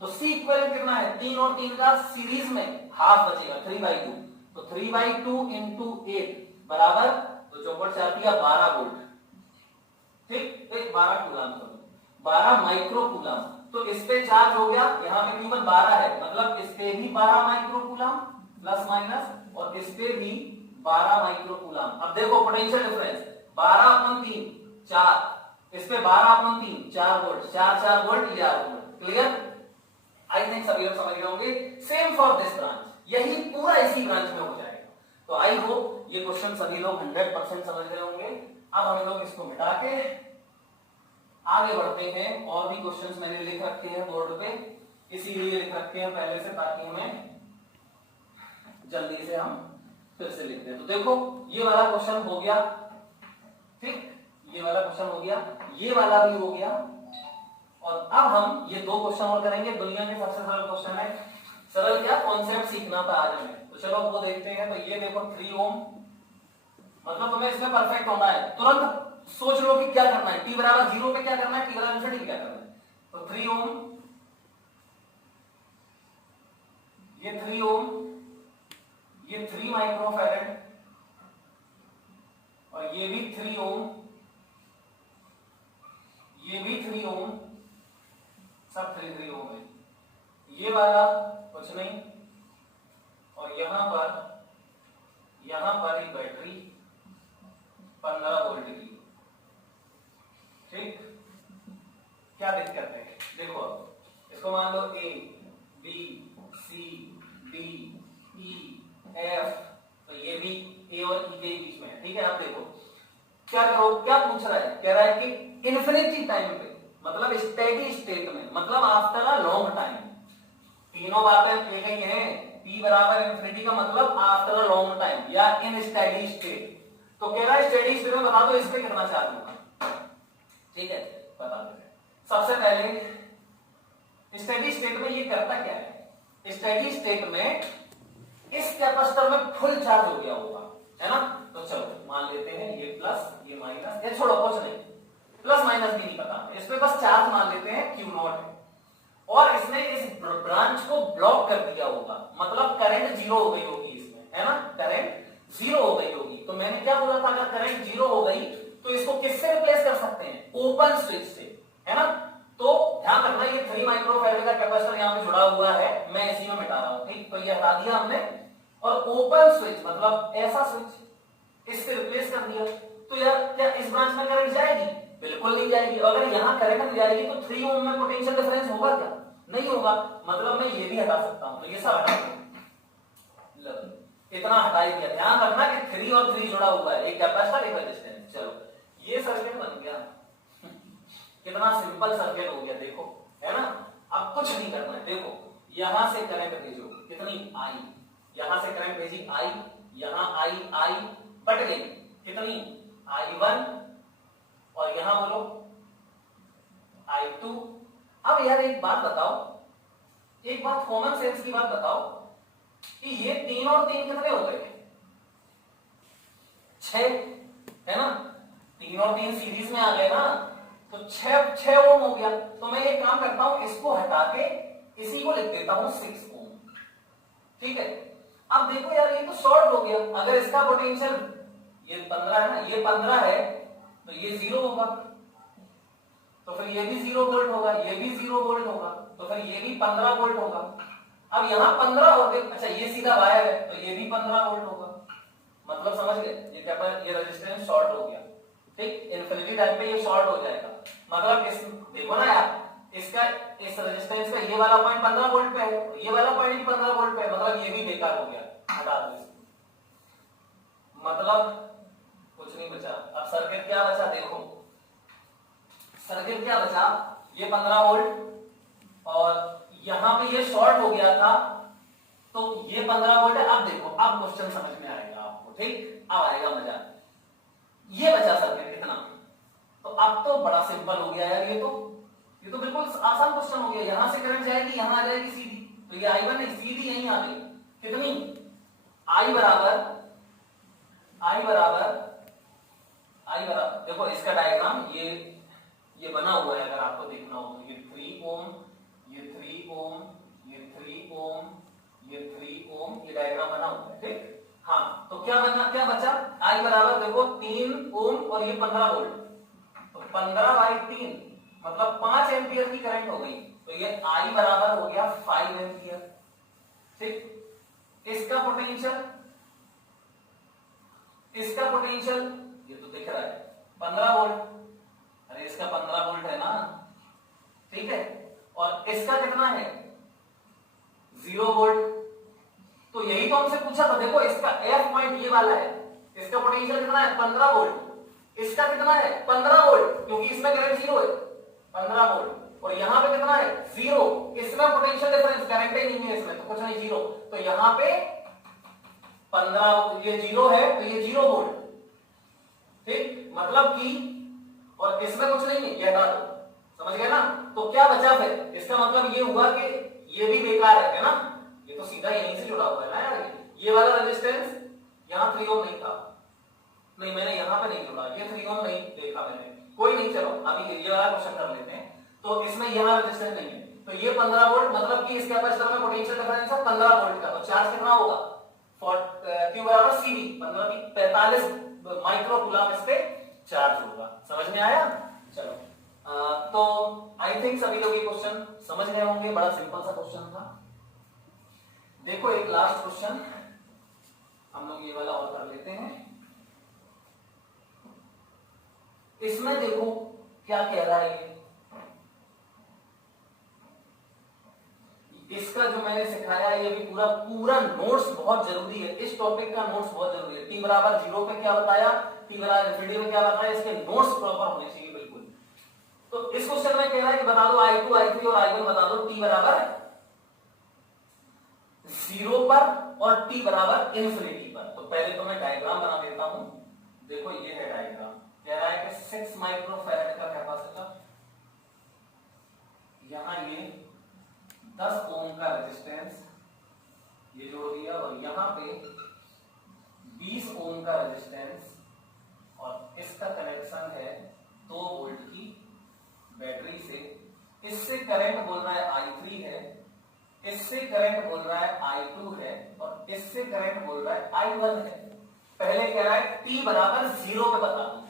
तो C इक्विवेलेंट कितना है? 3 और 3 का सीरीज में हाफ बचेगा, 3/2, तो 3/2 इंटू 8 बराबर, तो चौपट से आती है 12 वोल्ट, ठीक, 12 कूलम, 12 माइक्रो कूलम। तो इस पे चार्ज हो गया, यहाँ पे Q1 12 है, मतलब इस पे भी 12 माइक्रो कूलम प्लस माइनस, और इस पे भी 12 माइक्रो कूलम। अब देखो पोटेंशियल डिफरेंस 12/3 4, इस पे 12/3 4 वोल्ट, 4 वोल्ट, ये 8 वोल्ट। क्लियर? आई थिंक सभी लोग समझ गए होंगे। सेम फॉर दिस ब्रांच, यही पूरा इसी ब्रांच में हो जाएगा। तो आई होप ये क्वेश्चन सभी लोग 100% समझ गए होंगे। अब हम लोग इसको मिटा के आगे बढ़ते हैं, और भी क्वेश्चंस मैंने लिख रखे हैं बोर्ड पे, इसीलिए लिख रखे हैं पहले से, ताकि हमें जल्दी से हम फिर से लिखते हैं। तो देखो ये वाला क्वेश्चन हो गया, ठीक, ये वाला क्वेश्चन हो गया, ये वाला भी हो गया, और अब हम ये 2 क्वेश्चन और करेंगे। दुनिया के सबसे सरल क्वेश्चन है, सरल क्या, कॉन्सेप्ट सीखना था आज हमें, तो चलो वो देखते हैं। तो ये देखो 3 ओम, मतलब तुम्हें इसमें परफेक्ट होना है, तुरंत सोच लो कि क्या करना है, t बराबर 0 पे क्या करना है, t बराबर इन्फिनिटी पे क्या करना है। तो 3 ओम, ये 3 ओम, ये 3 माइक्रोफैरड, और ये भी 3 ओम, ये भी 3 ओम, सब 3 ओम है। ये वाला कुछ नहीं, और यहां पर एक बैटरी 15 वोल्ट की, ठीक। क्या दिक्कत है? देखो अब इसको मान लो A, B, C, D, E, F, तो ये भी A और E के बीच में है, ठीक है। आप देखो क्या करो, क्या पूछ रहा है, कह रहा है कि इन्फिनिटी टाइम पे, मतलब स्टेडी स्टेट में, मतलब आफ्टर अ लॉन्ग टाइम। तीनों बातें एक ही हैं। T बराबर इन्फिनिटी का मतलब आफ्टर अ लॉन्ग टाइम या इन स्टेडी स्टेट। तो कह रहा है स्टेडी स्टेट में बता दो इस पे कितना चार्ज होगा। ठीक है, बता दो। सबसे पहले स्टेडी स्टेट में ये करता क्या है, स्टेडी स्टेट में इस कैपेसिटर में फुल चार्ज हो गया होगा, है ना। तो चलो मान लेते हैं ये प्लस ये माइनस, ये छोड़ो कुछ नहीं, प्लस माइनस भी नहीं पता, इसमें बस चार्ज मान लेते हैं Q नॉट है। और इसने इस ब्रांच को ब्लॉक कर दिया होगा, मतलब करंट जीरो हो गई होगी इसमें, है ना, करंट जीरो हो गई होगी। तो मैंने क्या बोला था, अगर करंट जीरो हो गई तो इसको किससे रिप्लेस कर सकते हैं, ओपन स्विच से, है ना। तो ध्यान रखना ये 3 माइक्रोफैराड का कैपेसिटर यहाँ पे जुड़ा हुआ है, मैं इसी में मिटा रहा हूं, ठीक। तो ये हटा दिया हमने, और ओपन स्विच मतलब ऐसा स्विच, इससे रिप्लेस कर दिया। तो यार क्या इस ब्रांच में करंट जाएगी, बिल्कुल नहीं जाएगी। अगर यहाँ करंट नहीं जाएगी तो 3 ओम में पोटेंशियल डिफरेंस होगा क्या, नहीं होगा। मतलब मैं ये भी हटा सकता हूं, तो ये सब हटा दो, इतना हटा ही दिया। ध्यान रखना कि 3 और 3 जुड़ा हुआ है, एक कैपेसिटर एक रेजिस्टेंस। चलो ये सर्किट बन गया, कितना सिंपल सर्किट हो गया देखो, है ना। अब कुछ नहीं करना है, देखो यहां से करंट भेजो, कितनी आई, यहां से करंट भेजी आई, यहां आई बट गई, कितनी I1, और यहां बोलो I2। अब यार एक बात बताओ, एक बात कॉमन सेंस की बात बताओ कि ये 3 और 3 कितने हो गए, 6, है ना। 3 और 3 सीरीज में आ गए ना, तो 6 ओम हो गया। तो मैं ये काम करता हूं, इसको हटा के इसी को लिख देता हूं 6 ओम, ठीक है। अब देखो यार ये तो शॉर्ट हो गया, अगर इसका पोटेंशियल ये 15 है ना, ये 15 है तो ये 0 होगा, तो फिर ये भी 0 वोल्ट होगा, ये भी 0 वोल्ट होगा, तो फिर ये भी 15 वोल्ट होगा। अब यहां 15 हो गए, अच्छा ये सीधा वायर है तो ये भी 15 वोल्ट होगा। मतलब समझ गए, ये क्या पर ये रेजिस्टेंस शॉर्ट हो गया, ठीक। इन्फिनिटी टाइम पे ये शॉर्ट हो जाएगा। मतलब इस देखो ना यार, इसका इस रेजिस्टेंस का ये वाला पॉइंट 15 वोल्ट पे है, ये वाला पॉइंट भी 15 वोल्ट पे है, मतलब ये भी बेकार हो गया, हटा दो इसको। मतलब कुछ नहीं बचा। अब सर्किट क्या बचा, देखो सर्किट क्या बचा, ये 15 वोल्ट और यहां पे ये शॉर्ट हो गया था, तो ये 15 वोल्ट है। अब देखो, अब क्वेश्चन समझ में आएगा आपको, ठीक, अब आएगा मजा। ये बचा सर्किट कितना, तो अब तो बड़ा सिंपल हो गया यार, ये तो बिल्कुल आसान क्वेश्चन हो गया। यहां से करंट जाएगी, यहां आ जाएगी सीधी, तो ये I1 नहीं, सीधी यहीं आ गई, कितनी I बराबर देखो इसका डायग्राम ये बना हुआ है, अगर आपको देखना हो तो ये 3 ओम, ये 3 ओम, ये 3 ओम, ये 3 ओम, ये डायग्राम बना हुआ है, ठीक। हाँ, तो क्या बचा, I बराबर देखो 3 ओम और ये 15 वोल्ट, तो 15/3 मतलब 5 एम्पियर की करंट हो गई, तो ये I बराबर हो गया 5 एम्पियर, ठीक। इसका पोटेंशियल ये तो दिख रहा है 15 वोल्ट, अरे इसका 15 वोल्ट है ना, ठीक है। और इसका कितना है 0 वोल्ट, तो यही तो हमसे पूछा था। देखो इसका F पॉइंट ये वाला है, इसका पोटेंशियल कितना है 15 वोल्ट, इसका कितना है 15 वोल्ट, क्योंकि इसमें करंट 0 है 15 वोल्ट, और यहां पे कितना है 0, इसमें पोटेंशियल डिफरेंस करंट ही नहीं है इसमें, तो कुछ नहीं 0, तो यहां पे 15 ये 0 है तो ये 0 वोल्ट, ठीक। मतलब कि और इसमें कुछ नहीं है, ये हटा दो, समझ गए ना। तो क्या बचा फिर, इसका मतलब ये हुआ कि ये भी बेकार है ना, ये तो सीधा यहीं से जुड़ा हुआ है ना यार। ये वाला रेजिस्टेंस यहां 3 ओम नहीं था, नहीं मैंने यहां पे नहीं जोड़ा, ये 3 ओम नहीं देखा मैंने, कोई नहीं, चलो अभी ये वाला क्वेश्चन कर लेते हैं। तो इसमें यहां रेजिस्टेंस नहीं है, तो ये 15 वोल्ट, मतलब कि इस कैपेसिटर में पोटेंशियल डिफरेंस है 15 वोल्ट का, तो चार्ज कितना होगा Q बराबर CV, मतलब कि 45 माइक्रो कूलम इस पे चार्ज होगा। समझ में आया, चलो। तो आई थिंक सभी लोग ये क्वेश्चन समझ गए होंगे, बड़ा सिंपल सा क्वेश्चन था। देखो एक लास्ट क्वेश्चन हम लोग ये वाला और कर लेते हैं। इसमें देखो क्या कह रहा है ये, इसका जो मैंने सिखाया है ये भी पूरा नोट्स बहुत जरूरी है, इस टॉपिक का नोट्स बहुत जरूरी है। T बराबर 0 पे क्या बताया, T बराबर इन्फिनिटी में क्या बताया, इसके नोट्स प्रॉपर होने चाहिए बिल्कुल। तो इस क्वेश्चन में कह रहा है कि बता दो I2, I3 और I1 बता दो t बराबर 0 पर और t बराबर इंफिनिटी पर। तो पहले तो मैं डायग्राम बना देता हूं। देखो ये है डायग्राम, कह रहा है कि 6 माइक्रोफैराड का कैपेसिटर, यहां ये 10 ओम का रेजिस्टेंस ये जोड़ दिया और यहां पे 20 ओम का रेजिस्टेंस और इसका कनेक्शन है 2 वोल्ट की बैटरी से। इससे करंट बोल रहा है I3 है, इससे करंट बोल रहा है I2 है और इससे करंट बोल रहा है I1 है। पहले कह रहा है t बराबर 0 पे बता दो।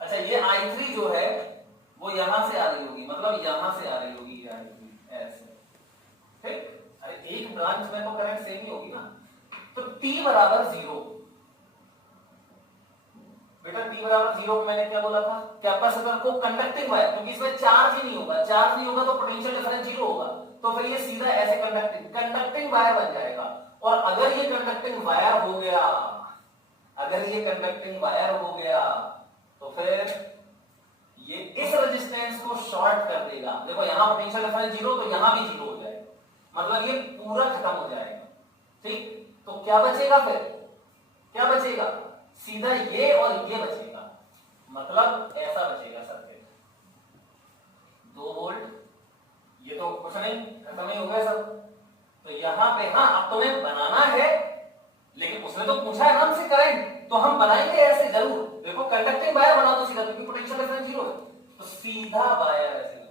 अच्छा ये I3 जो है वो यहां से आ रही होगी, मतलब यहां से आ रही होगी ये I3 ऐसे, ठीक। अरे एक ब्रांच में तो करंट सेम ही होगी ना। तो t बराबर 0, बेटा t बराबर 0 पे मैंने क्या बोला था, कैपेसिटर को कंडक्टिंग वायर, क्योंकि इसमें चार्ज ही नहीं होगा, चार्ज नहीं होगा तो पोटेंशियल डिफरेंस 0 होगा, तो फिर ये सीधा ऐसे कंडक्टिंग वायर बन जाएगा। और अगर ये कंडक्टिंग वायर हो गया, अगर ये कंडक्टिंग वायर हो गया तो फिर ये इस रेजिस्टेंस को शॉर्ट कर देगा। देखो यहां पोटेंशियल डिफरेंस 0 तो यहां भी 0 हो जाएगा, मतलब ये पूरा खत्म हो जाएगा, ठीक। तो क्या बचेगा फिर, क्या बचेगा, सीधा ये और ये बचेगा, मतलब ऐसा बचेगा सर्किट 2 वोल्ट, ये तो कुछ नहीं, खत्म ही हो गया सब। तो यहां पे हाँ अब तुम्हें बनाना है, लेकिन उसने तो पूछा है ना हमसे करंट, तो हम बनाएंगे ऐसे जरूर। देखो कंडक्टिंग वायर बना दो सीधा, क्योंकि पोटेंशियल डिफरेंस 0 है, तो सीधा वायर ऐसे।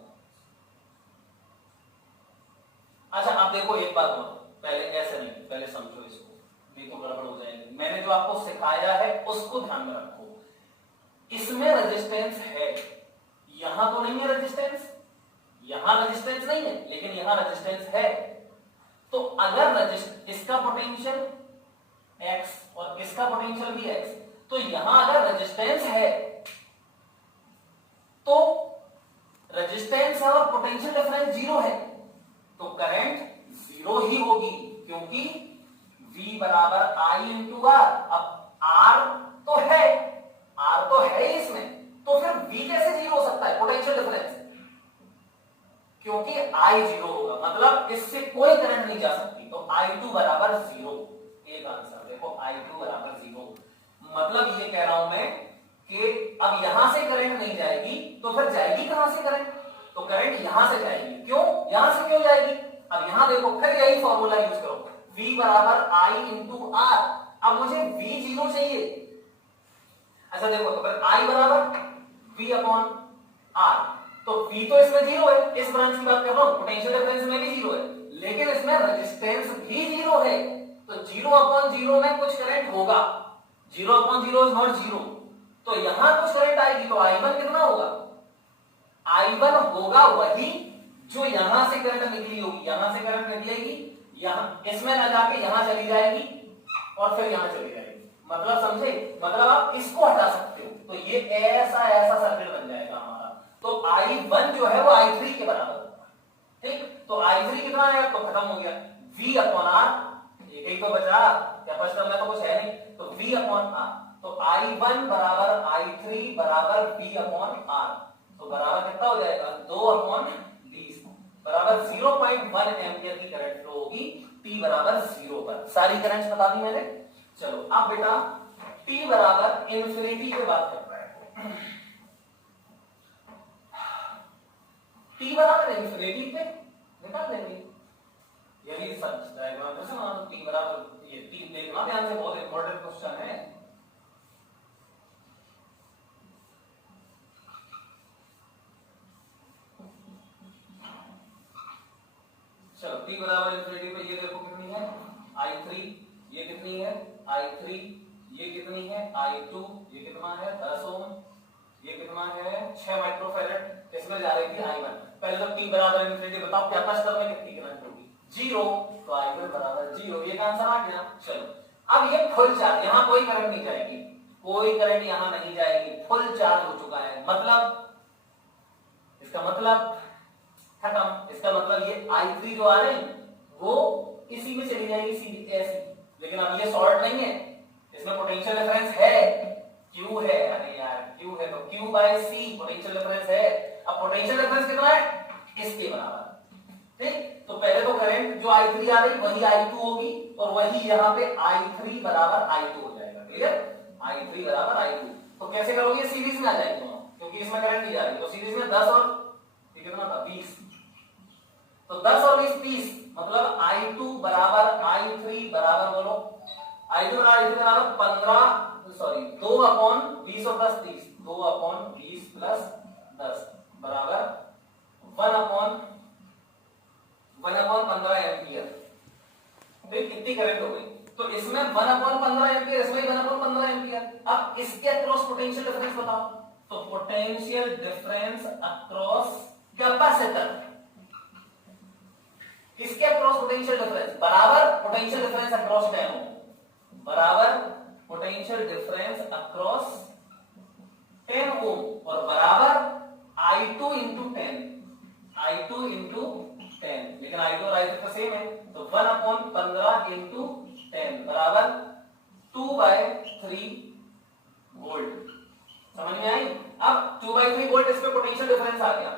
अच्छा अब देखो एक बात और, पहले ऐसे नहीं, पहले समझो इसको, नहीं तो गड़बड़ हो जाएगी। मैंने जो आपको सिखाया है उसको ध्यान में रखो। इसमें रेजिस्टेंस है, यहां तो नहीं है रेजिस्टेंस, यहां रेजिस्टेंस नहीं है, लेकिन यहां रेजिस्टेंस है। तो अगर इसका पोटेंशियल x और इसका पोटेंशियल भी x, तो यहां अगर रेजिस्टेंस है तो रेजिस्टेंस है और पोटेंशियल डिफरेंस 0 है, तो करंट 0 ही होगी, क्योंकि V बराबर I इंटू आर। अब R तो है, R तो है ही इसमें, तो फिर V कैसे 0 हो सकता है पोटेंशियल डिफरेंस, क्योंकि I 0 होगा, मतलब इससे कोई करंट नहीं जा सकती। तो I2 बराबर 0, एक आंसर। देखो I2 बराबर 0, मतलब ये कह रहा हूं मैं कि अब यहां से करंट नहीं जाएगी, तो फिर जाएगी कहां से करंट, तो करंट यहां से जाएगी। क्यों, यहां से क्यों जाएगी, अब यहां देखो, फिर यही फॉर्मूला यूज करो, V बराबर I इंटू आर। अब मुझे V 0 चाहिए। अच्छा देखो, तो फिर I बराबर V अपॉन R, तो V तो इसमें 0 है, इस ब्रांच की बात कर रहा हूं, पोटेंशियल डिफरेंस में भी 0 है, लेकिन इसमें रेजिस्टेंस भी 0 है, तो 0 अपॉन 0 में कुछ करंट होगा, 0 अपॉन 0 इज नॉट 0, तो यहां कुछ करंट आएगी, तो I1 कितना होगा, I1 होगा वही जो यहां से करंट निकली होगी, यहां से करंट निकलेगी, यहां इसमें ना जाके यहां चली जाएगी और फिर यहां चली जाएगी, मतलब समझे, मतलब आप इसको हटा सकते हो, तो ये ऐसा ऐसा सर्किट बन जाएगा हमारा। तो I1 जो है वो I3 के बराबर होगा, ठीक। तो I3 कितना है, तो खत्म हो गया, V अपॉन R, एक ही तो बचा, कैपेसिटर में तो कुछ है नहीं, तो V अपॉन R, तो I1 बराबर I3 बराबर V अपॉन R, तो बराबर कितना हो जाएगा, 2 अपॉन 20, बराबर 0.1 एम्पियर की करंट फ्लो होगी T बराबर 0 पर। सारी करंट्स बता दी मैंने। चलो अब बेटा T बराबर इंफिनिटी पे बात करते हैं। T बराबर इंफिनिटी पे निकाल देंगे, यही सब डायग्राम कैसे बनाना। T बराबर ये T देखना ध्यान से, बहुत इंपॉर्टेंट क्वेश्चन है। चलो T बराबर इंफिनिटी पे ये देखो कितनी है I3, ये कितनी है I3, ये कितनी है I2, ये कितना है 10 ओम, ये कितना है 6 माइक्रोफैराड, इसमें जा रही थी I1। पहले तो T बराबर इंफिनिटी बताओ, कैपेसिटर में कितनी करंट होगी, 0, तो I1 बराबर 0, ये आंसर आ गया। चलो अब ये फुल चार्ज, यहां कोई करंट नहीं जाएगी, कोई करंट यहां नहीं जाएगी, फुल चार्ज हो चुका है, मतलब इसका मतलब खत्म। इसका मतलब ये I3 जो आ रही वो इसी में चली जाएगी सीधी ऐसी, लेकिन अब ये शॉर्ट नहीं है, इसमें पोटेंशियल डिफरेंस है, Q है, अरे यार Q है तो Q by C potential difference है। अब पोटेंशियल डिफरेंस कितना है, इसके बराबर। ठीक, तो पहले तो करंट जो I3 आ रही वही I2 होगी और वही यहाँ पे I3 बराबर I2 हो जाएगा। क्लियर, I3 बराबर I2। तो कैसे करोगे, सीरीज में आ जाएगी दोनों, क्योंकि इसमें करंट दी जा रही है, तो सीरीज में 10 और कितना था 20, तो 10 और 20 30, मतलब I2 बराबर I3 बराबर बोलो, I2 बराबर I3 बराबर 15 सॉरी 2/20 और 10 30, 2/20 प्लस 10 बराबर 1/15 एम्पियर। तो कितनी करंट हो गई, तो इसमें 1/15 एम्पियर, इसमें 1/15 एम्पियर। अब इसके अक्रॉस पोटेंशियल डिफरेंस बताओ, तो पोटेंशियल डिफरेंस अक्रॉस कैपेसिटर, इसके अक्रॉस पोटेंशियल डिफरेंस बराबर पोटेंशियल डिफरेंस अक्रॉस 10 ओम, बराबर पोटेंशियल डिफरेंस अक्रॉस 10 ओम और बराबर I2 into 10, I2 into 10, लेकिन I2 और I3 का सेम है, तो 1/15 into 10 बराबर 2/3 वोल्ट। समझ में आई? अब 2/3 वोल्ट, इस पे पोटेंशियल डिफरेंस आ गया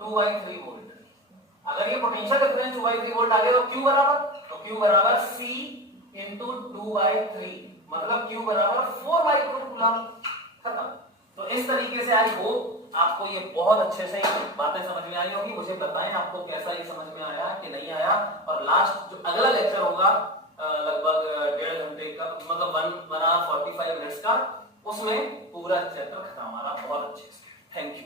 2/3 वोल्ट। अगर ये पोटेंशियल डिफरेंस 2/3 वोल्ट आ गया तो Q बराबर, तो Q बराबर C into 2/3, मतलब Q बराबर 4 माइक्रोकूलम। खत्म। तो इस तरीके से आई होप आपको ये बहुत अच्छे से बातें समझ में आई होगी। मुझे बताएं आपको कैसा ये समझ में आया कि नहीं आया, और लास्ट जो अगला लेक्चर होगा लगभग 1.5 घंटे का, मतलब 1 hour 45 minutes का, उसमें पूरा चैप्टर खत्म हमारा बहुत अच्छे से। Thank you.